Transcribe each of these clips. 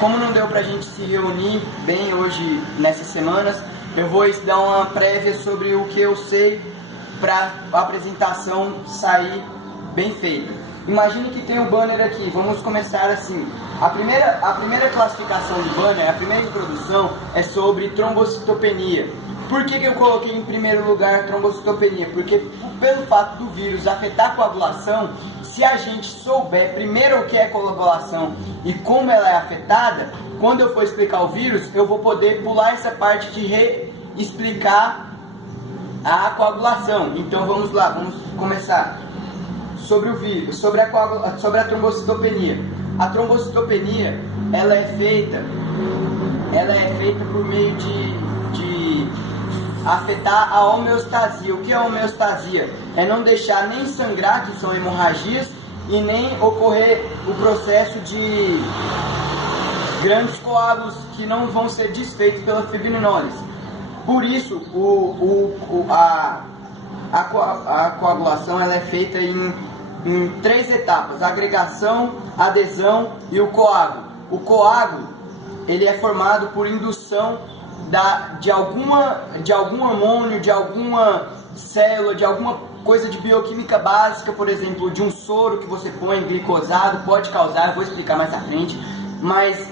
Como não deu pra gente se reunir bem hoje nessas semanas, eu vou dar uma prévia sobre o que eu sei para a apresentação sair bem feita. Imagine que tem um banner aqui, vamos começar assim. A primeira classificação do banner, a primeira introdução é sobre trombocitopenia. Por que eu coloquei em primeiro lugar trombocitopenia? Porque pelo fato do vírus afetar a coagulação, se a gente souber primeiro o que é coagulação e como ela é afetada, quando eu for explicar o vírus, eu vou poder pular essa parte de explicar a coagulação. Então vamos lá, vamos começar. Sobre o vírus, sobre a trombocitopenia. A trombocitopenia, ela é feita por meio de afetar a homeostasia. O que é a homeostasia? É não deixar nem sangrar, que são hemorragias, e nem ocorrer o processo de grandes coágulos que não vão ser desfeitos pela fibrinólise. Por isso, a coagulação ela é feita em 3 etapas: agregação, adesão e o coágulo. O coágulo ele é formado por indução de algum hormônio, de alguma célula, de alguma coisa de bioquímica básica, por exemplo, de um soro que você põe glicosado, pode causar, eu vou explicar mais à frente, mas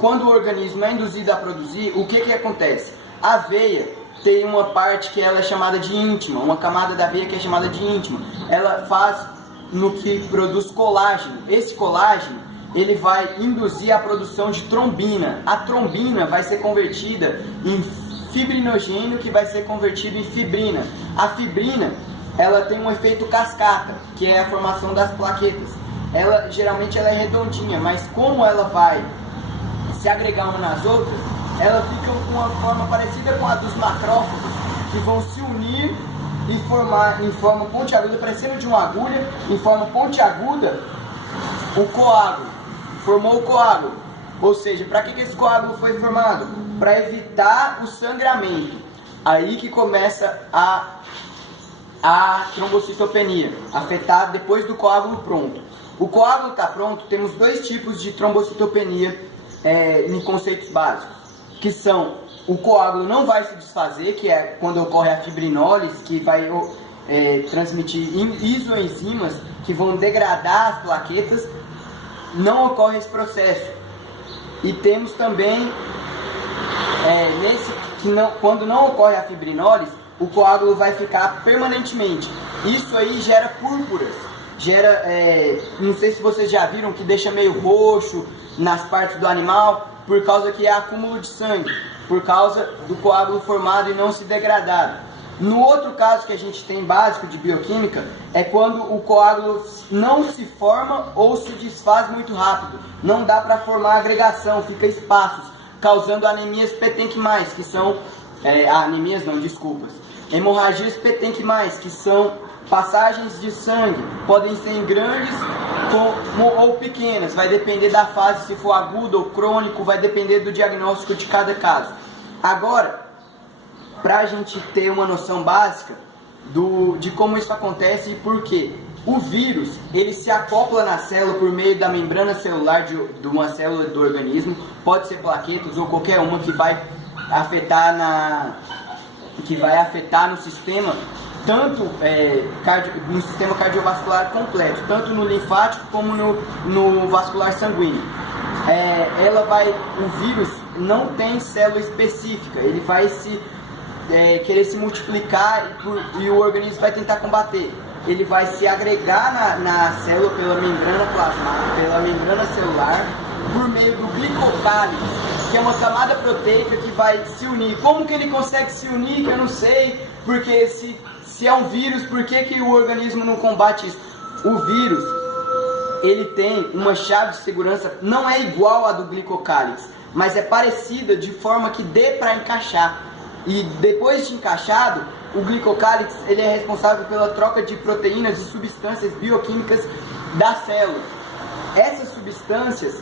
quando o organismo é induzido a produzir, o que acontece? A veia tem uma parte que ela é chamada de íntima, uma camada da veia que é chamada de íntima. Ela faz no que produz colágeno. Esse colágeno ele vai induzir a produção de trombina. A trombina vai ser convertida em fibrinogênio, que vai ser convertido em fibrina. A fibrina ela tem um efeito cascata, que é a formação das plaquetas. Geralmente ela é redondinha, mas como ela vai se agregar uma nas outras, ela fica com uma forma parecida com a dos macrófagos, que vão se unir e formar em forma pontiaguda, parecendo de uma agulha, em forma pontiaguda, o coágulo. Formou o coágulo. Ou seja, para que esse coágulo foi formado? Para evitar o sangramento. Aí que começa a trombocitopenia, afetar depois do coágulo pronto. O coágulo está pronto, temos 2 tipos de trombocitopenia em conceitos básicos, que são: o coágulo não vai se desfazer, que é quando ocorre a fibrinólise, que vai transmitir isoenzimas que vão degradar as plaquetas. Não ocorre esse processo. E temos também quando não ocorre a fibrinólise, o coágulo vai ficar permanentemente. Isso aí gera púrpuras, não sei se vocês já viram, que deixa meio roxo nas partes do animal, por causa que é acúmulo de sangue, por causa do coágulo formado e não se degradado. No outro caso que a gente tem básico de bioquímica, é quando o coágulo não se forma ou se desfaz muito rápido. Não dá para formar agregação, fica espaços, causando anemias petenquimais, que são... hemorragias petenquimais, que são passagens de sangue. Podem ser grandes ou pequenas, vai depender da fase, se for agudo ou crônico, vai depender do diagnóstico de cada caso. Agora, para a gente ter uma noção básica de como isso acontece e por quê. O vírus, ele se acopla na célula por meio da membrana celular de uma célula do organismo, pode ser plaquetas ou qualquer uma que vai afetar no sistema, tanto no sistema cardiovascular completo, tanto no linfático como no vascular sanguíneo. O vírus não tem célula específica, ele vai querer se multiplicar e o organismo vai tentar combater. Ele vai se agregar na célula pela membrana plasmática, pela membrana celular, por meio do glicocálix, que é uma camada proteica que vai se unir. Como que ele consegue se unir? Que eu não sei, porque se é um vírus, por que o organismo não combate isso? O vírus, ele tem uma chave de segurança, não é igual à do glicocálix, mas é parecida de forma que dê para encaixar. E depois de encaixado, o glicocálix ele é responsável pela troca de proteínas e substâncias bioquímicas da célula. Essas substâncias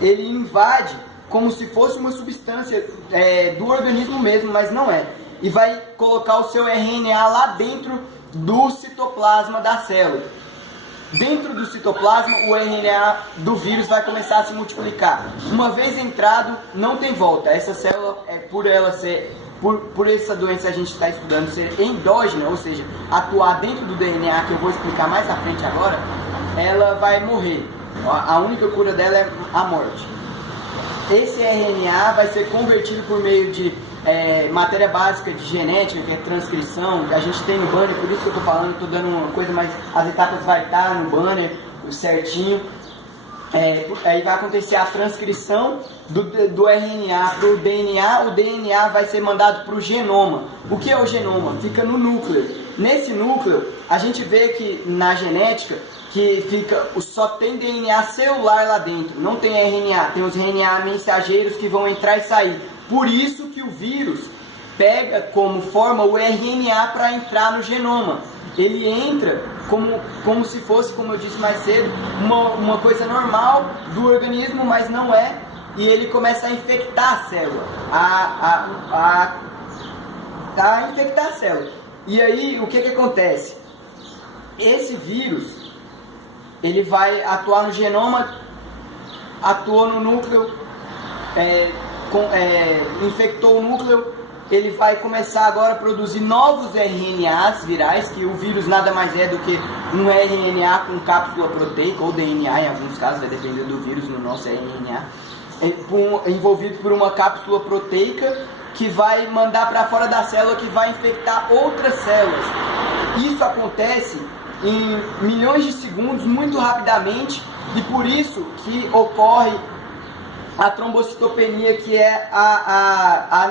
ele invade como se fosse uma substância do organismo mesmo, mas não é. E vai colocar o seu RNA lá dentro do citoplasma da célula. dentro do citoplasma o RNA do vírus vai começar a se multiplicar. Uma vez entrado, não tem volta. Essa célula, por essa doença a gente está estudando ser endógena, ou seja, atuar dentro do DNA, que eu vou explicar mais à frente agora, ela vai morrer. A única cura dela é a morte. Esse RNA vai ser convertido por meio de matéria básica de genética, que é transcrição, que a gente tem no banner, por isso que eu estou falando, estou dando uma coisa, mas as etapas vai estar no banner certinho. Aí vai acontecer a transcrição do RNA para o DNA, o DNA vai ser mandado para o genoma. O que é o genoma? Fica no núcleo. Nesse núcleo, a gente vê que na genética, que só tem DNA celular lá dentro, não tem RNA, tem os RNA mensageiros que vão entrar e sair. Por isso que o vírus pega como forma o RNA para entrar no genoma. Ele entra como se fosse, como eu disse mais cedo, uma coisa normal do organismo, mas não é, e ele começa a infectar a célula, a infectar a célula. E aí, o que acontece? Esse vírus, ele vai atuar no genoma, atuou no núcleo, infectou o núcleo, ele vai começar agora a produzir novos RNAs virais, que o vírus nada mais é do que um RNA com cápsula proteica, ou DNA em alguns casos, vai depender do vírus, no nosso RNA, envolvido por uma cápsula proteica que vai mandar para fora da célula, que vai infectar outras células. Isso acontece em milhões de segundos, muito rapidamente, e por isso que ocorre a trombocitopenia, que é a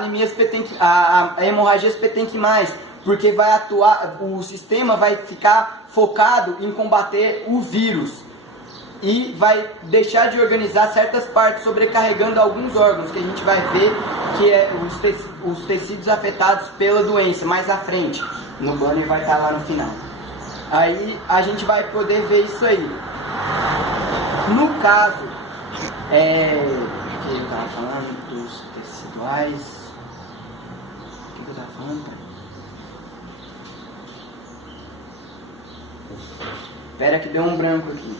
hemorragia petenquimais, porque vai atuar, o sistema vai ficar focado em combater o vírus e vai deixar de organizar certas partes, sobrecarregando alguns órgãos, que a gente vai ver que é os tecidos afetados pela doença mais à frente. No banner vai estar lá no final. Aí a gente vai poder ver isso aí. No caso, que eu estava falando dos teciduais. O que eu estava falando? Espera que deu um branco aqui.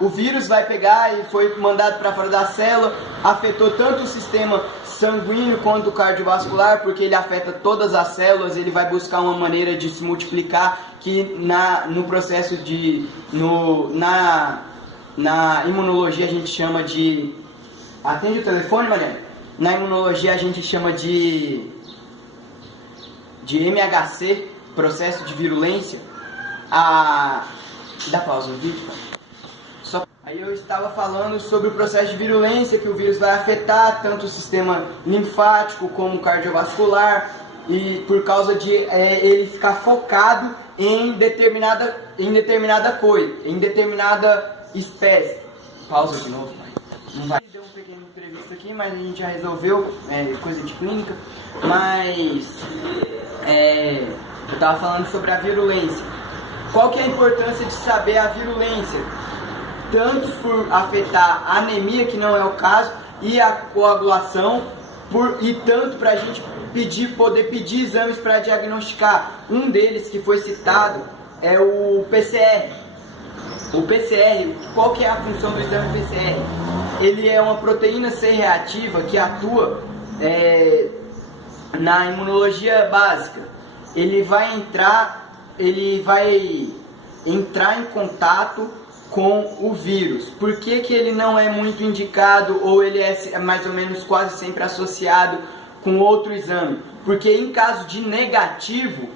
O vírus vai pegar e foi mandado para fora da célula, afetou tanto o sistema sanguíneo quanto o cardiovascular, porque ele afeta todas as células, ele vai buscar uma maneira de se multiplicar, que no processo na imunologia a gente chama de... Atende o telefone, Mariana? Na imunologia a gente chama de MHC, processo de virulência. Dá pausa no vídeo, cara? Aí eu estava falando sobre o processo de virulência, que o vírus vai afetar tanto o sistema linfático como o cardiovascular, e por causa de ele ficar focado em determinada coisa, em determinada espécie. Pausa de novo, pai. Não vai. Deu um pequeno entrevista aqui, mas a gente já resolveu, coisa de clínica. Mas eu estava falando sobre a virulência. Qual que é a importância de saber a virulência? Tanto por afetar a anemia, que não é o caso, e a coagulação, e tanto para a gente poder pedir exames para diagnosticar. Um deles que foi citado é o PCR. O PCR, qual que é a função do exame PCR? Ele é uma proteína C reativa que atua na imunologia básica. Ele vai entrar em contato com o vírus. Por que ele não é muito indicado, ou ele é mais ou menos quase sempre associado com outro exame? Porque em caso de negativo,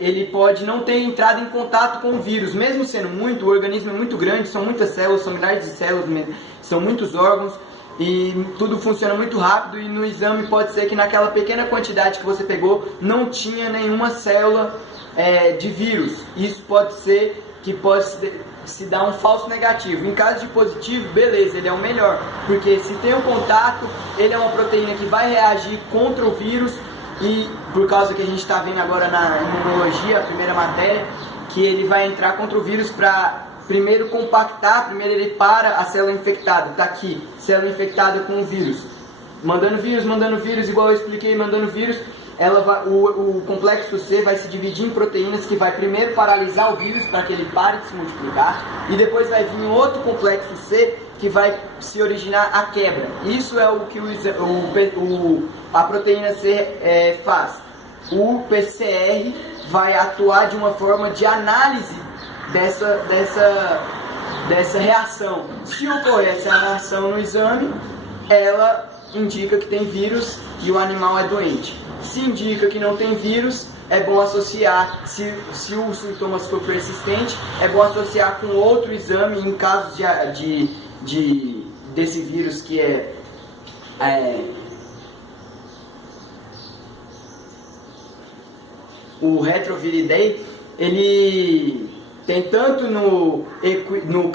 ele pode não ter entrado em contato com o vírus, mesmo sendo muito, o organismo é muito grande, são muitas células, são milhares de células, são muitos órgãos, e tudo funciona muito rápido, e no exame pode ser que naquela pequena quantidade que você pegou, não tinha nenhuma célula de vírus. Isso pode ser que pode se dar um falso negativo. Em caso de positivo, beleza, ele é o melhor, porque se tem um contato, ele é uma proteína que vai reagir contra o vírus, e por causa que a gente está vendo agora na imunologia, a primeira matéria, que ele vai entrar contra o vírus para primeiro compactar, primeiro ele para a célula infectada, tá aqui, célula infectada com o vírus, mandando vírus, igual eu expliquei, mandando vírus, o complexo C vai se dividir em proteínas que vai primeiro paralisar o vírus para que ele pare de se multiplicar, e depois vai vir outro complexo C que vai se originar a quebra. Isso é o que a proteína C faz. O PCR vai atuar de uma forma de análise dessa reação. Se ocorrer essa reação no exame, ela indica que tem vírus e o animal é doente. Se indica que não tem vírus, é bom associar, se o sintoma for persistente, é bom associar com outro exame em casos desse vírus que o Retroviridae. Ele tem tanto no equino,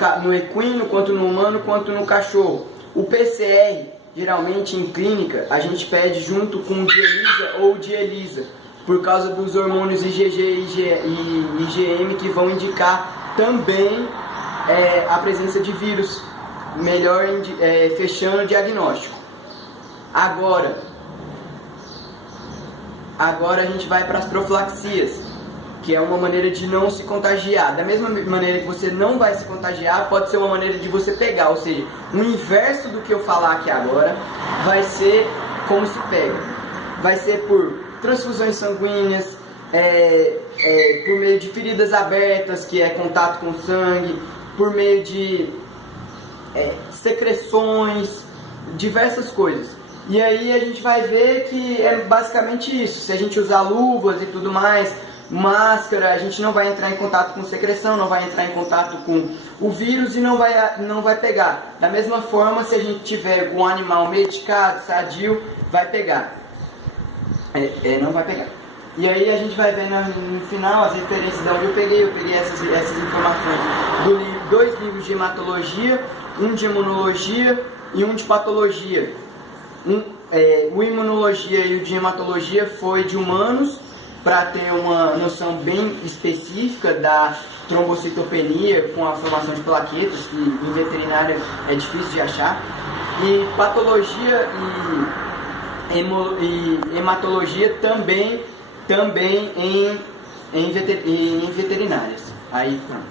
quanto no humano, quanto no cachorro. O PCR, geralmente em clínica, a gente pede junto com dielisa ou dielisa, por causa dos hormônios IgG e IgM que vão indicar também a presença de vírus, melhor fechando o diagnóstico. Agora a gente vai para as profilaxias, que é uma maneira de não se contagiar. Da mesma maneira que você não vai se contagiar, pode ser uma maneira de você pegar, ou seja, o inverso do que eu falar aqui agora vai ser como se pega. Vai ser por transfusões sanguíneas, por meio de feridas abertas, que é contato com sangue, por meio de secreções, diversas coisas. E aí a gente vai ver que é basicamente isso. Se a gente usar luvas e tudo mais, máscara, a gente não vai entrar em contato com secreção, não vai entrar em contato com o vírus e não vai pegar. Da mesma forma, se a gente tiver um animal medicado, sadio, vai pegar. Não vai pegar. E aí a gente vai ver no final as referências de onde eu peguei essas informações do dois livros de hematologia, um de imunologia e um de patologia. O imunologia e o de hematologia foi de humanos, para ter uma noção bem específica da trombocitopenia com a formação de plaquetas, que em veterinária é difícil de achar, e patologia e hematologia também em veterinárias. Aí pronto.